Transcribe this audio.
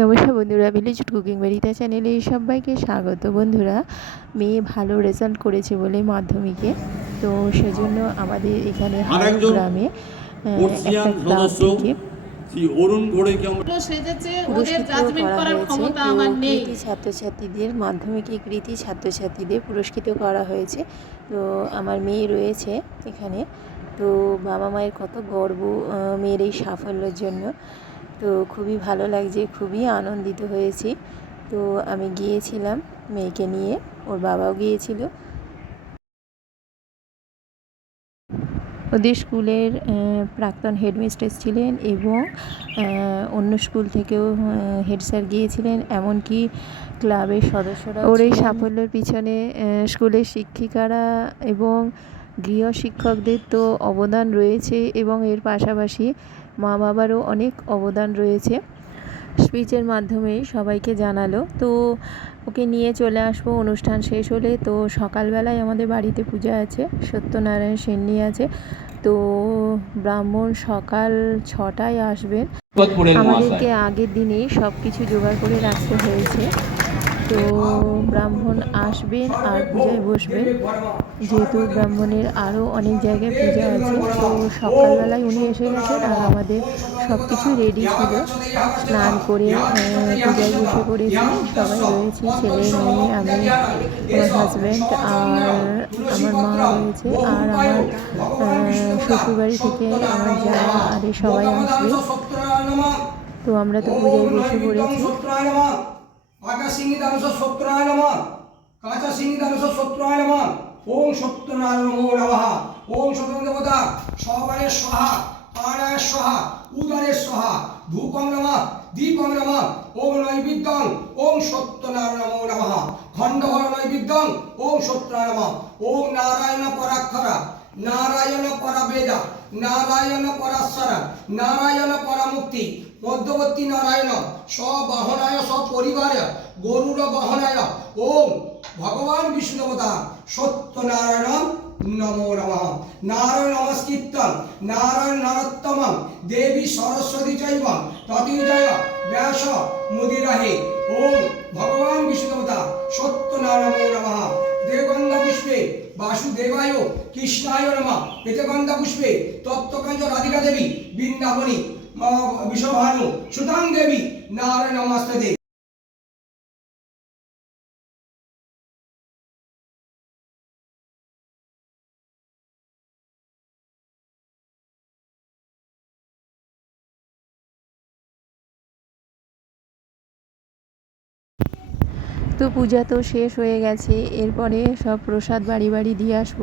নমস্কার বন্ধুরা village cooking বাড়িতে চ্যানেলে সবাইকে স্বাগত। বন্ধুরা মেয়ে ভালো রেজাল্ট করেছে বলে মাধ্যমিকে। তো সেজন্য আমাদের এখানে গ্রামে একটা ক্লাব থেকে কৃতি ছাত্রছাত্রীদের মাধ্যমিকে কৃতি ছাত্রছাত্রীদের পুরস্কৃত করা হয়েছে। তো আমার মেয়ে রয়েছে এখানে। তো বাবা মায়ের কত গর্ব মেয়ের এই সাফল্যের জন্য। তো খুবই ভালো লাগছে খুবই আনন্দিত হয়েছি। তো আমি গিয়েছিলাম মেয়েকে নিয়ে ওর বাবাও গিয়েছিল। ওদের স্কুলের প্রাক্তন হেডমিস্ট্রেস ছিলেন এবং অন্য স্কুল থেকেও হেড স্যার গিয়েছিলেন এমনকি ক্লাবের সদস্যরা ওর এই সাফল্যের পিছনে স্কুলের শিক্ষিকারা এবং গৃহ শিক্ষকদের তো অবদান রয়েছে এবং এর পাশাপাশি মা বাবারও অনেক অবদান রয়েছে। স্পিচের মাধ্যমে সবাইকে জানালো। তো ওকে নিয়ে চলে আসব অনুষ্ঠান শেষ হলে। তো সকালবেলায় আমাদের বাড়িতে পূজা আছে সত্যনারায়ণ সেন্নি আছে। তো ব্রাহ্মণ সকাল ছটায় আসবেন। আমাদেরকে আগের দিনেই সব কিছু জোগাড় করে রাখতে হয়েছে। তো ব্রাহ্মণ আসবেন আর পূজায় বসবেন। যেহেতু ব্রাহ্মণের আরও অনেক জায়গায় পূজা আছে, তো সকালবেলায় উনি এসে গেছেন আর আমাদের সব কিছু রেডি ছিল। স্নান করে পূজায় বসে পড়েছি। সবাই রয়েছি, ছেলে, মেয়ে, আমি, আমার হাজব্যান্ড আর আমার মা রয়েছে আর আমার শ্বশুরবাড়ি থেকে আমার যা আর সবাই আসবে। তো আমরা তো পূজায় বসে পড়েছি। কাঁচা সিঙ্গি দানস সত্রায় নম কাঁচা সিঙ্গি দানস সত্রায় নম ওম সত্যনারায়ণ নমো নমঃ। ওম সত্য দেবতা সবারের স্বাহা পারায় স্বাহা উদারে স্বাহা ধূপং নম, দীপং নম ওম নৈবিদ্যং ওম সত্যনারায়ণ নমো নমঃ। খণ্ডহর নৈবিদ্যং ওম সত্যনারায়ণ ওম নারায়ণ পরাক্ষরা নারায়ণ পরাবেদা নারায়ণ পরাশ্বর নারায়ণ পরামুক্তি, মধ্যবর্তী নারায়ণ, স্ববাহনায়, সপরিবারে, গরুর বহনায়, ওম ভগবান বিষ্ণু দেবতা সত্যনারায়ণ নমো নমঃ। নারায়ণ নমস্কৃত্যম, নারায়ণ নরোত্তম দেবী সরস্বতী চৈব ততিজয় ব্যাস মুদিরাহে। ওম ভগবান বিষ্ণু দেবতা সত্যনারায়ণ নমঃ। দেবগন্ধা পুষ্পে বাসুদেবায় কৃষ্ণায় নমা। এতে পুষ্পে তত্ত্বকাঞ্চ রাধিকা দেবী বৃন্দাবনী মা বিশ্বভানু সুতাং দেবী নারায়ণ নমস্তে তো পূজা তো শেষ হয়ে গেছে এরপরে সব প্রসাদ বাড়ি বাড়ি দিয়ে আসব।